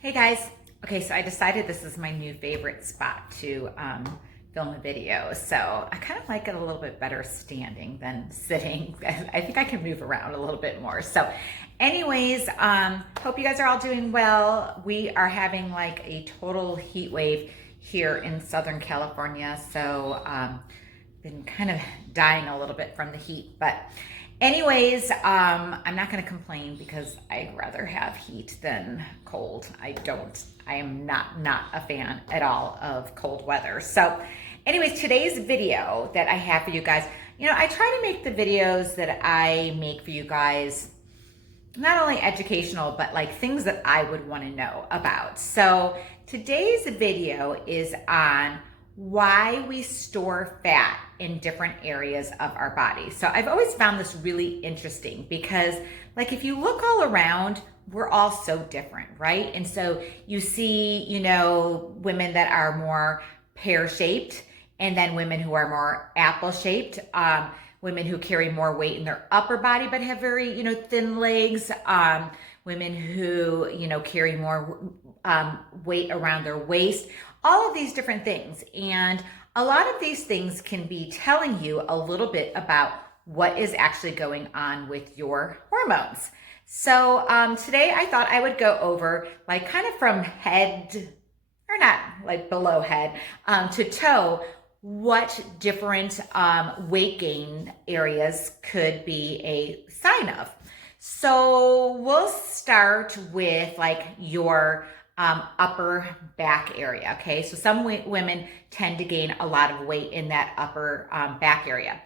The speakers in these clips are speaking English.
Hey guys. Okay, so I decided this is my new favorite spot to film a video. So I kind of like it a little bit better standing than sitting. I think I can move around a little bit more. So anyways, hope you guys are all doing well. We are having like a total heat wave here in Southern California. So been kind of dying a little bit from the heat, but anyways, I'm not going to complain because I'd rather have heat than cold. I am not a fan at all of cold weather. So anyways, today's video that I have for you guys, I try to make the videos that I make for you guys not only educational, but like things that I would want to know about. So today's video is on why we store fat in different areas of our body. So I've always found this really interesting because like if you look all around, we're all so different, right? And so you see, women that are more pear-shaped and then women who are more apple-shaped, women who carry more weight in their upper body but have very, thin legs, women who, carry more weight around their waist, all of these different things. And a lot of these things can be telling you a little bit about what is actually going on with your hormones. So today I thought I would go over like kind of from head, or not like below head, to toe, what different weight gain areas could be a sign of. So we'll start with like your upper back area, okay? So some women tend to gain a lot of weight in that upper back area.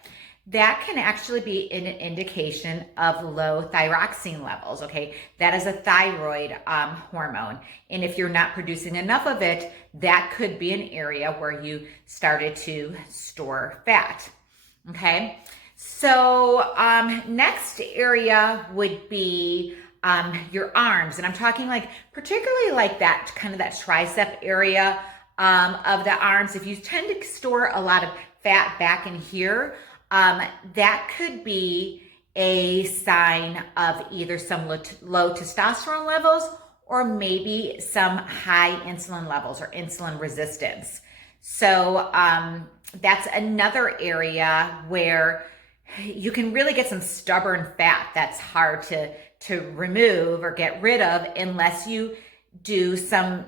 That can actually be an indication of low thyroxine levels, okay? That is a thyroid hormone. And if you're not producing enough of it, that could be an area where you started to store fat, okay? So next area would be your arms. And I'm talking like particularly like that kind of that tricep area of the arms. If you tend to store a lot of fat back in here, that could be a sign of either some low testosterone levels or maybe some high insulin levels or insulin resistance. So that's another area where you can really get some stubborn fat that's hard to remove or get rid of unless you do some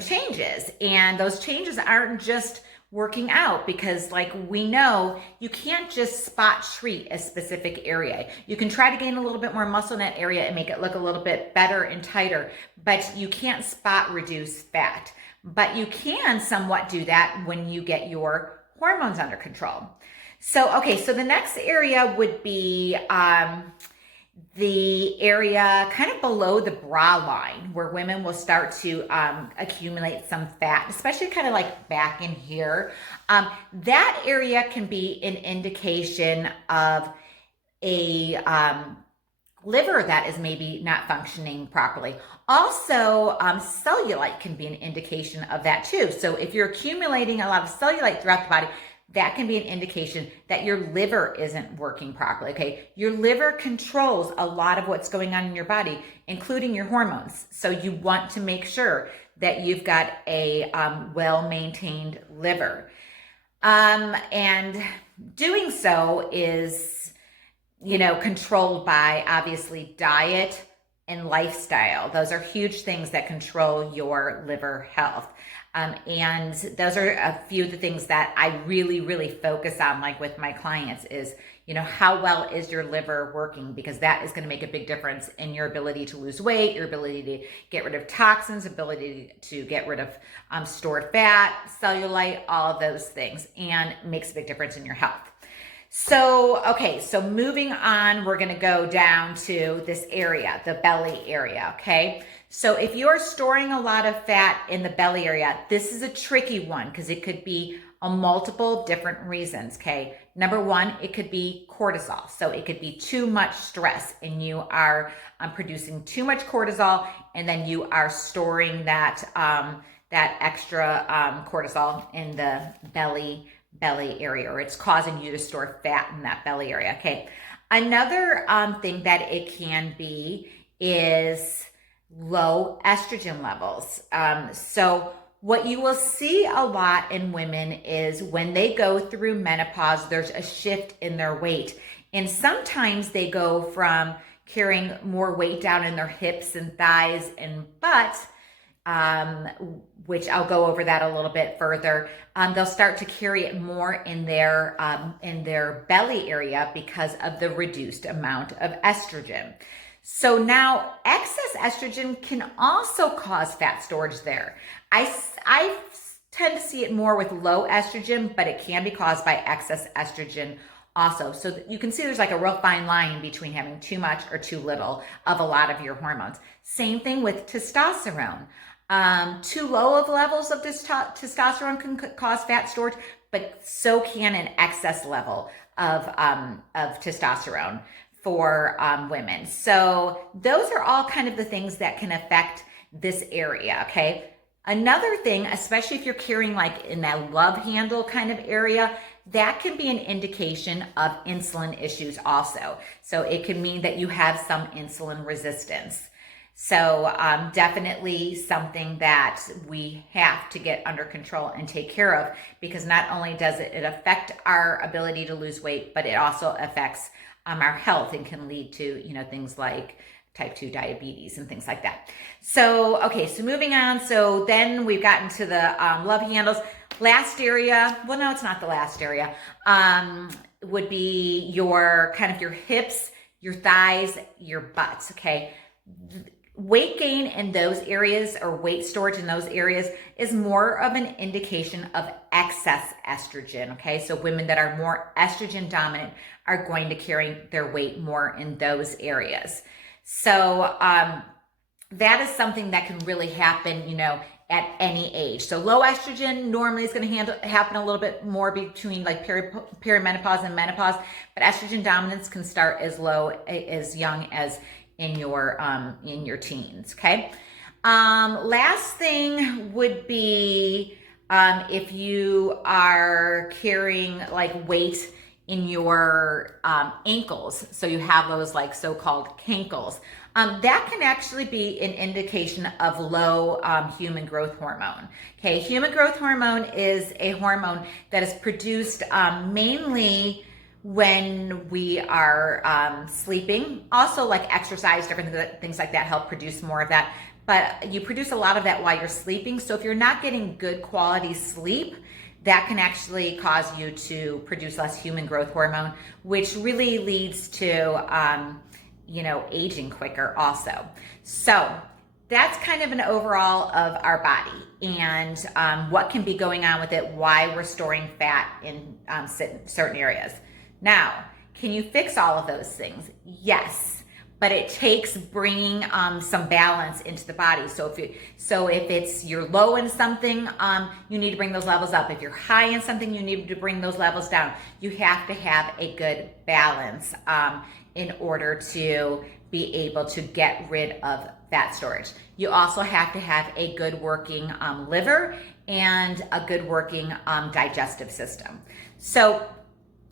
changes. And those changes aren't just working out, because like we know, you can't just spot treat a specific area. You can try to gain a little bit more muscle in that area and make it look a little bit better and tighter, but you can't spot reduce fat. But you can somewhat do that when you get your hormones under control. So, okay, so the next area would be the area kind of below the bra line where women will start to accumulate some fat, especially kind of like back in here. That area can be an indication of a liver that is maybe not functioning properly. Also, cellulite can be an indication of that too. So if you're accumulating a lot of cellulite throughout the body, that can be an indication that your liver isn't working properly, okay? Your liver controls a lot of what's going on in your body, including your hormones. So you want to make sure that you've got a well-maintained liver. And doing so is, controlled by obviously diet and lifestyle. Those are huge things that control your liver health. And those are a few of the things that I really, really focus on, like with my clients is, how well is your liver working? Because that is going to make a big difference in your ability to lose weight, your ability to get rid of toxins, ability to get rid of stored fat, cellulite, all of those things, and makes a big difference in your health. So, okay, so moving on, we're gonna go down to this area, the belly area, okay? So if you're storing a lot of fat in the belly area, this is a tricky one because it could be a multiple different reasons, okay? Number one, it could be cortisol. So it could be too much stress and you are producing too much cortisol, and then you are storing that, that extra cortisol in the belly area, or it's causing you to store fat in that belly area, okay? Another thing that it can be is low estrogen levels. So what you will see a lot in women is when they go through menopause, there's a shift in their weight. And sometimes they go from carrying more weight down in their hips and thighs and butt, which I'll go over that a little bit further. They'll start to carry it more in their belly area because of the reduced amount of estrogen. So now excess estrogen can also cause fat storage there. I tend to see it more with low estrogen, but it can be caused by excess estrogen also. So you can see there's like a real fine line between having too much or too little of a lot of your hormones. Same thing with testosterone. Too low of levels of this testosterone can cause fat storage, but so can an excess level of testosterone for women. So those are all kind of the things that can affect this area, okay? Another thing, especially if you're carrying like in that love handle kind of area, that can be an indication of insulin issues also. So it can mean that you have some insulin resistance. So definitely something that we have to get under control and take care of, because not only does it affect our ability to lose weight, but it also affects our health and can lead to, things like type 2 diabetes and things like that. So, okay, so moving on. So then we've gotten to the love handles. Last area, well, no, it's not the last area, would be your hips, your thighs, your butts, okay? Weight gain in those areas or weight storage in those areas is more of an indication of excess estrogen, okay? So women that are more estrogen dominant are going to carry their weight more in those areas. So that is something that can really happen, at any age. So low estrogen normally is going to happen a little bit more between like perimenopause and menopause, but estrogen dominance can start as young as in your teens. Okay. Last thing would be if you are carrying like weight in your ankles, so you have those like so-called cankles. That can actually be an indication of low human growth hormone. Okay, human growth hormone is a hormone that is produced mainly when we are sleeping. Also like exercise, different things like that help produce more of that. But you produce a lot of that while you're sleeping. So if you're not getting good quality sleep, that can actually cause you to produce less human growth hormone, which really leads to aging quicker also. So that's kind of an overall of our body and what can be going on with it, why we're storing fat in certain areas. Now, can you fix all of those things? Yes, but it takes bringing some balance into the body. So if it's you're low in something, you need to bring those levels up. If you're high in something, you need to bring those levels down. You have to have a good balance in order to be able to get rid of fat storage. You also have to have a good working liver and a good working digestive system. So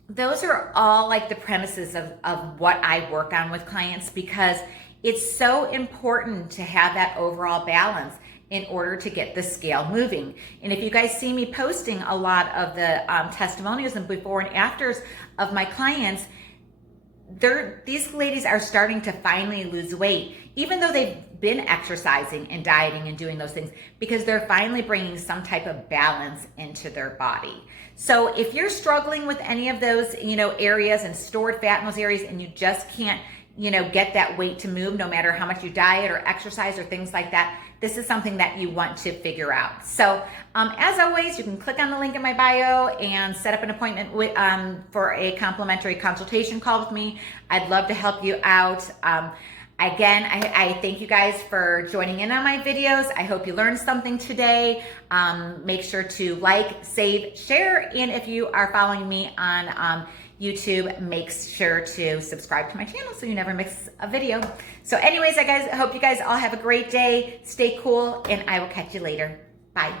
those are all like the premises of what I work on with clients, because it's so important to have that overall balance in order to get the scale moving. And if you guys see me posting a lot of the testimonials and before and afters of my clients, these ladies are starting to finally lose weight, even though they've been exercising and dieting and doing those things, because they're finally bringing some type of balance into their body. So if you're struggling with any of those, areas and stored fat in those areas, and you just can't, get that weight to move, no matter how much you diet or exercise or things like that, this is something that you want to figure out. So as always, you can click on the link in my bio and set up an appointment for a complimentary consultation call with me. I'd love to help you out. Again, I thank you guys for joining in on my videos. I hope you learned something today. Make sure to like, save, share, and if you are following me on YouTube, make sure to subscribe to my channel so you never miss a video. So anyways, I hope you guys all have a great day. Stay cool, and I will catch you later. Bye.